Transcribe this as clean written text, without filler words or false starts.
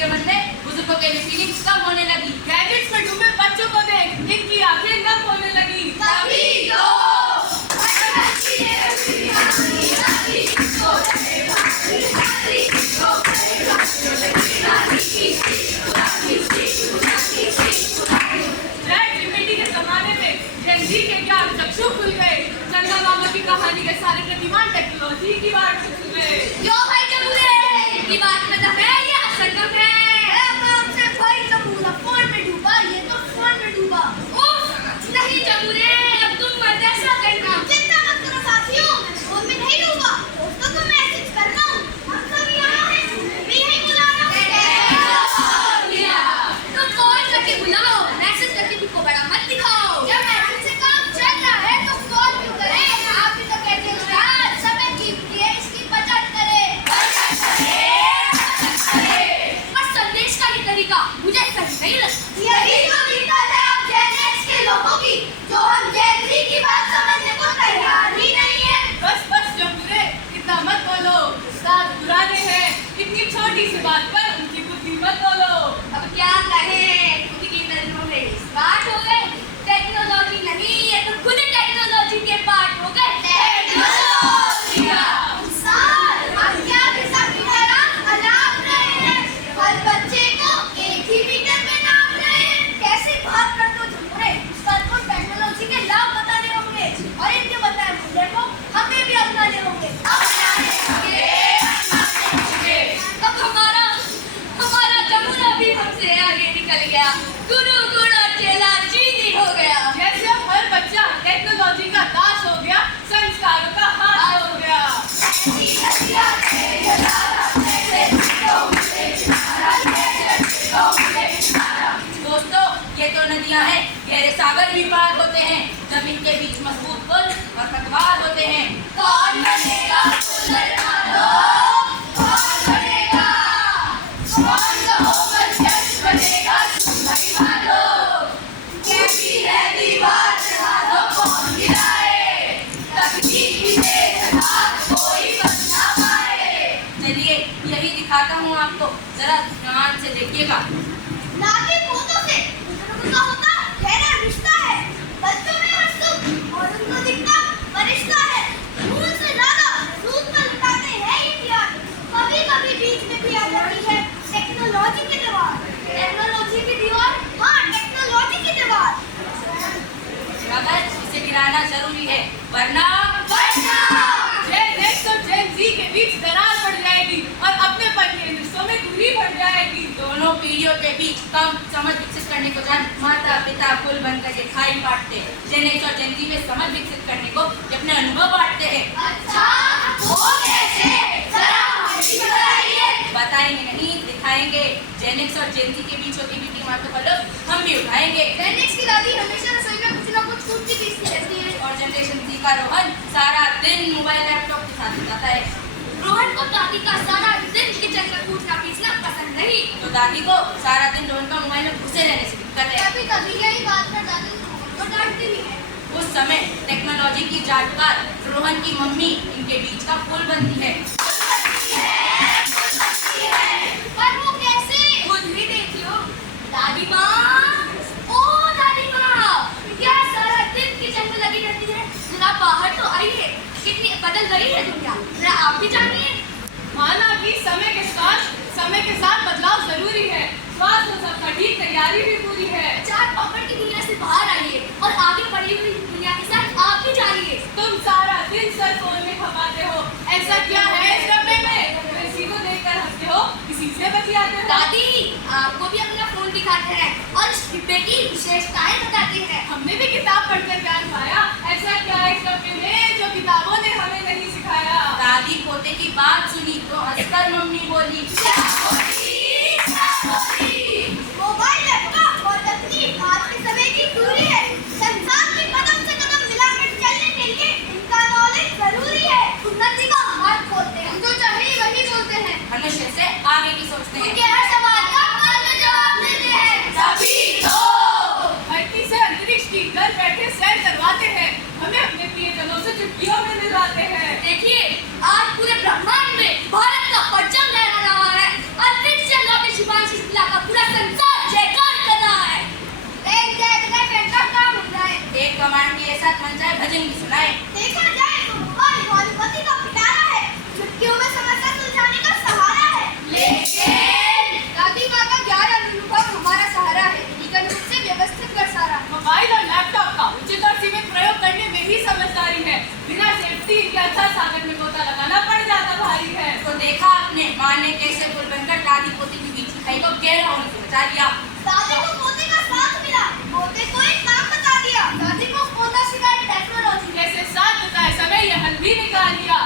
के मन में बुजुर्गों के लिए फीलिंग्स कम होने लगी। गैजेट्स में डूबे बच्चों को देख इनकी आंखें नम होने लगी। तभी तो के जमाने में जेन ज़ी के ज्ञान चक्षु खुल गए। चंदा मामा की कहानी के सारे प्रतिमान टेक्नोलॉजी की बात से खुल गए। यो भाई जबूरे की बात में तो है या असर है? आपसे भाई जबूरा फोन में डूबा, ये तो फोन में डूबा। उफ, नहीं जबूरे, अब तुम मत ऐसा करना। चिंता मत करो साथियों, मैं फोन में नहीं डूबा। दोस्तों को मैसेज कर रहा हूँ। हम सब यहाँ हैं, भी यहीं बुलाना। तुम कॉल करके बुलाओ, मैसेज करके तुमको बड़ा मत दिखाओ। जब मैसेज से काम चल रहा है तो कॉल क्यों करें? आप भी तो कहते हो यार, समय कीमती है, इसकी बचत करें। पर संदेश का ये तरीका मुझे सही नहीं लगता। यही तो दिक्कत है आप जेन एक्स के लोगों की, जो हम जेन ज़ी की बात समझने को तैयार ही नहीं है। बस बस जबूरे, इतना मत बोलो। उस्ताद पुराने हैं, इतनी छोटी सी बात पर उनकी बुद्धि मत बोलो। अब क्या कहें, खुद की नजरों में स्मार्ट हो गए। टेक्नोलॉजी नहीं, ये तो खुद टेक्नोलॉजी के पार्ट हो गए। सर, आप क्या किस्सा की तरह अलाप रहे हैं? हर बच्चे को एक ही मीटर में नाप रहे हैं। कैसे बात करते हो जबूरे? सर को टेक्नोलॉजी के लाभ बताने होंगे और इनके बताए मुझे को हमें भी अपनाने होंगे। अब हमारा जमुना भी हमसे आगे निकल गया। गुरु गुरु चेला चीनी हो गया। जैसे अब हर बच्चा टेक्नोलॉजी का दास हो गया, संस्कारों का हाथ हो गया। दोस्तों, ये तो नदियां हैं, गहरे सागर भी पार होते हैं जब इनके बीच मजबूत पुल और पतवार होते हैं। कौन बनेगा सुल्तानो? कौन बनेगा? कौन कहोबर जज बनेगा भाई वालो? कैसी है दीवार चढ़ा दो कौन गिराए? तकनीक की तेज धार कोई बच ना पाए। चलिए यही दिखाता हूँ आपको, जरा ध्यान से देखिएगा। नाके पोतों से बुजुर्गों का होता गहरा रिश्ता है। बच्चों में हर सुख और उनको दिखता फरिश्ता है। फूल से ज्यादा दूध पर लुटाते हैं ये प्यार। कभी कभी बीच में भी आ जाती है टेक्नोलॉजी की दीवार। टेक्नोलॉजी की दीवार, हाँ टेक्नोलॉजी की दीवार। मगर इसे गिराना जरूरी है, वरना जेन एक्स और जेन ज़ी के बीच दरार पड़ जाएगी और अपनेपन के रिश्तों में दूरी बढ़ जाएगी। दोनों पीढ़ियों के बीच कम समझ विकसित करने को जान माता पिता पुल बनकर के खाई बांटते हैं। जेन एक्स और जेन ज़ी में समझ विकसित करने को ये अपने अनुभव बांटते हैं। अच्छा, वो कैसे? जरा हमें भी बताइए। बताएंगे नहीं, दिखाएंगे। जेन एक्स और जेन ज़ी के बीच होती बीती मातों का लोग हम भी उठाएंगे। जेन एक्स की दादी हमेशा रसोई में कुछ ना कुछ कूटती पीसती रहती है। और जनरेशन ज़ी का रोहन सारा दिन मोबाइल लैपटॉप के साथ बिताता है। रोहन को दादी का सारा दिन किचन में कूटना पीसना पसंद नहीं। तो दादी को सारा दिन रोहन का मोबाइल में घुसे रहने से दिक्कत है। कभी कभी यही बात पर दादी रोहन को डांटती भी है। उस समय टेक्नोलॉजी की जाटकार रोहन की मम्मी इनके बीच का पुल बनती है। पर वो कैसे? खुद ही देख लो। दादी माँ, ओ दादी माँ, क्या सारा दिन किचन में लगी रहती है? जरा बाहर तो आइए, कितनी बदल गई है दुनिया, जरा आप भी जानिए। माना कि समय के साथ बदलाव जरूरी है। स्वास्थ्य और सबका ठीक, तैयारी भी पूरी है। चाट पापड़ की दुनिया से बाहर आइए और आगे बढ़ी हुई दुनिया के साथ आप भी जानिए। तुम सारा दिन सर फोन में खपाते हो, ऐसा क्या है इस डब्बे में? किसी को देखकर हंसते हो, किसी से बतियाते हो। दादी, आपको भी अपना फोन दिखाते हैं और इस डिब्बे की विशेषताएं बताते हैं। हमने भी किताब पढ़कर ज्ञान पाया, ऐसा क्या है इस डब्बे में जो किताबों ने हमें नहीं सिखाया? दादी पोते की बात सुनी तो हंसकर मम्मी बोली, मोबाइल, लैपटॉप और तकनीक आज के समय की दूरी है। संसार के कदम से कदम मिलाकर चलने के लिए इनका नॉलेज जरूरी है। उन्नति का हाथ खोलते हैं, जो चाहे वही बोलते हैं। मनुष्य से आगे की सोचते हैं। उनके हर सवाल का फल में जवाब देते हैं। तभी तो धरती से अंतरिक्ष की घर बैठे सैर करवाते हैं, हमें अपने प्रियजनों से चुटकियों में मिलवाते हैं। देखिए, आज पूरे ब्रह्मांड में भारत का परचम लहरा रहा है। अंतरिक्ष से लौटे शिवांशी ने कैसे पुल बनकर दादी पोते के बीच की खाई को गहरा होने से बचा लिया। दादी को पोते का साथ मिला, पोते को एक काम बता दिया, दादी को पोता सिखाए टेक्नोलॉजी। जैसे साथ बताए समय ये हल भी निकाल लिया।